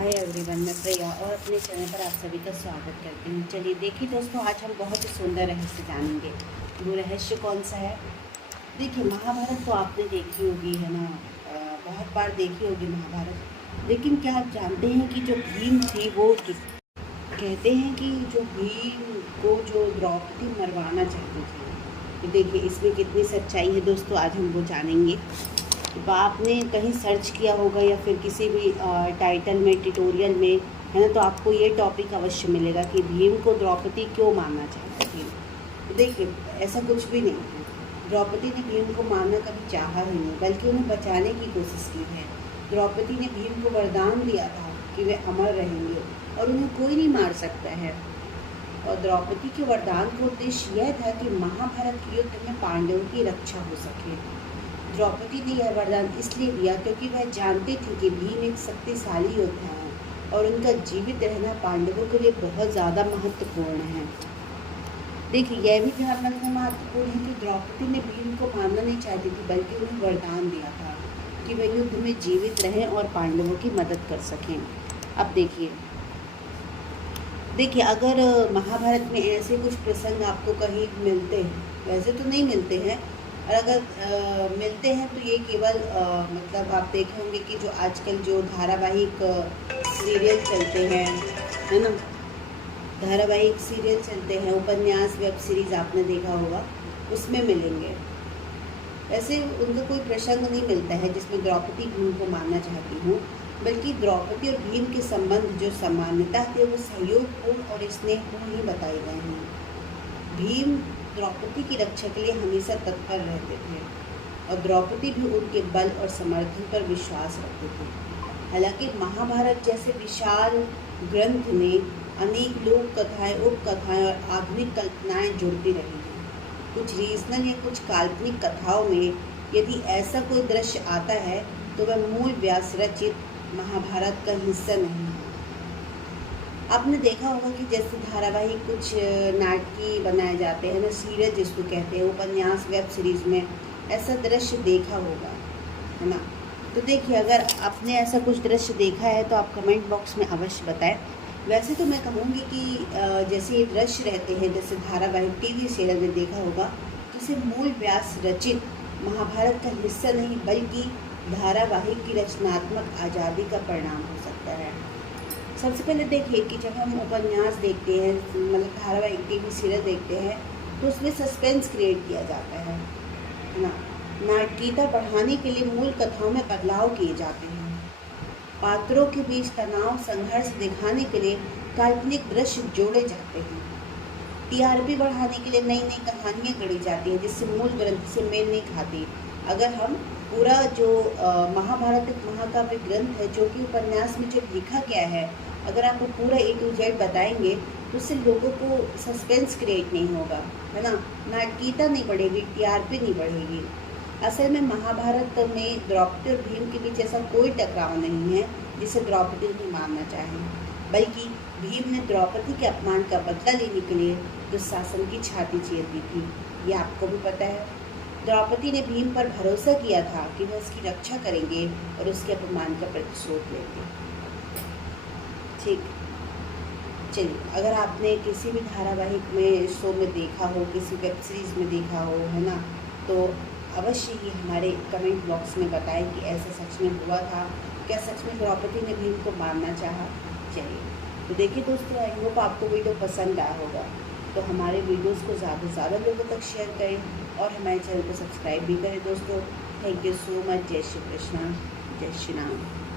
Hi everyone, मैं प्रिया और अपने चैनल पर आप सभी का स्वागत करती हूँ। चलिए देखिए दोस्तों, आज हम बहुत ही सुंदर रहस्य जानेंगे। वो रहस्य कौन सा है? देखिए, महाभारत तो आपने देखी होगी, है ना। बहुत बार देखी होगी महाभारत। लेकिन क्या आप जानते हैं कि जो भीम थी वो कहते हैं कि जो भीम को जो द्रौपदी मरवाना चाहते थे। तो देखिए इसमें कितनी सच्चाई है दोस्तों, आज हम वो जानेंगे। तो आपने कहीं सर्च किया होगा या फिर किसी भी टाइटल में, ट्यूटोरियल में, है ना, तो आपको ये टॉपिक अवश्य मिलेगा कि भीम को द्रौपदी क्यों मारना चाहती थी। तो देखिए, ऐसा कुछ भी नहीं है। द्रौपदी ने भीम को मारना कभी चाहा ही नहीं, बल्कि उन्हें बचाने की कोशिश की है। द्रौपदी ने भीम को वरदान दिया था कि वे अमर रहेंगे और उन्हें कोई नहीं मार सकता है। और द्रौपदी के वरदान का उद्देश्य यह था कि महाभारत के युद्ध में पांडवों की रक्षा हो सके। द्रौपदी ने यह वरदान इसलिए दिया क्योंकि वह जानती थी कि भीम एक शक्तिशाली योद्धा है और उनका जीवित रहना पांडवों के लिए बहुत ज़्यादा महत्वपूर्ण है। देखिए, यह भी ध्यान रखना महत्वपूर्ण है कि द्रौपदी ने भीम को मारना नहीं चाहती थी, बल्कि उन्हें वरदान दिया था कि वे युद्ध में जीवित रहें और पांडवों की मदद कर सकें। अब देखिए, अगर महाभारत में ऐसे कुछ प्रसंग आपको कहीं मिलते हैं, वैसे तो नहीं मिलते हैं, और अगर मिलते हैं तो ये केवल मतलब आप देखे होंगे कि जो आजकल जो धारावाहिक सीरियल चलते हैं, है ना, धारावाहिक सीरियल चलते हैं, उपन्यास, वेब सीरीज़ आपने देखा होगा, उसमें मिलेंगे। ऐसे उनका कोई प्रसंग नहीं मिलता है जिसमें द्रौपदी भीम को मारना चाहती हूँ, बल्कि द्रौपदी और भीम के संबंध जो सामान्यता थे वो सहयोगपूर्ण और स्नेहपूर्ण ही बताए गए हैं। भीम द्रौपदी की रक्षा के लिए हमेशा तत्पर रहते थे और द्रौपदी भी उनके बल और समर्थन पर विश्वास रखते थे। हालांकि महाभारत जैसे विशाल ग्रंथ में अनेक लोक कथाएं, उपकथाएं और आधुनिक कल्पनाएं जुड़ती रही हैं। कुछ रीजनल या कुछ काल्पनिक कथाओं में यदि ऐसा कोई दृश्य आता है तो वह मूल व्यास रचित महाभारत का हिस्सा नहीं है। आपने देखा होगा कि जैसे धारावाहिक कुछ नाटकीय बनाए जाते हैं ना, सीरियल जिसको कहते हैं, उपन्यास, वेब सीरीज़ में ऐसा दृश्य देखा होगा, है ना। तो देखिए, अगर आपने ऐसा कुछ दृश्य देखा है तो आप कमेंट बॉक्स में अवश्य बताएं। वैसे तो मैं कहूँगी कि जैसे ये दृश्य रहते हैं, जैसे धारावाहिक टीवी सीरियल में देखा होगा, तो इसे मूल व्यास रचित महाभारत का हिस्सा नहीं, बल्कि धारावाहिक की रचनात्मक आज़ादी का परिणाम हो सकता है। सबसे पहले देखिए कि जब हम उपन्यास देखते हैं, मतलब धारावाहिक टीवी सीरियल देखते हैं, तो उसमें सस्पेंस क्रिएट किया जाता है ना। नाटकीयता बढ़ाने के लिए मूल कथाओं में बदलाव किए जाते हैं। पात्रों के बीच तनाव, संघर्ष दिखाने के लिए काल्पनिक दृश्य जोड़े जाते हैं। टीआरपी बढ़ाने के लिए नई नई कहानियाँ गढ़ी जाती हैं जिससे मूल ग्रंथ से मेल नहीं खाती। अगर हम पूरा जो महाभारत एक महाकाव्य ग्रंथ है, जो कि उपन्यास में जो लिखा गया है, अगर आप पूरा A to Z बताएंगे तो उससे लोगों को सस्पेंस क्रिएट नहीं होगा, है ना, नाटकीयता नहीं बढ़ेगी, टीआरपी नहीं बढ़ेगी। असल में महाभारत में द्रौपदी और भीम के बीच ऐसा कोई टकराव नहीं है जिसे द्रौपदी नहीं मारना चाहे, बल्कि भीम ने द्रौपदी के अपमान का बदला लेने के लिए दुशासन की छाती चीर दी थी। ये आपको भी पता है। द्रौपदी ने भीम पर भरोसा किया था कि वह उसकी रक्षा करेंगे और उसके अपमान का प्रतिशोध लेंगे। ठीक, चलिए, अगर आपने किसी भी धारावाहिक में, शो में देखा हो, किसी वेब सीरीज़ में देखा हो, है ना, तो अवश्य ही हमारे कमेंट बॉक्स में बताएं कि ऐसा सच में हुआ था, क्या सच में द्रौपदी ने भीम को मारना चाहा। चलिए, तो देखिए दोस्तों, आई होप आपको वीडियो पसंद आया होगा, तो हमारे वीडियोस को ज़्यादा से ज़्यादा लोगों तक शेयर करें और हमारे चैनल को सब्सक्राइब भी करें दोस्तों। Thank you so much. जय श्री कृष्णा, जय श्री राम।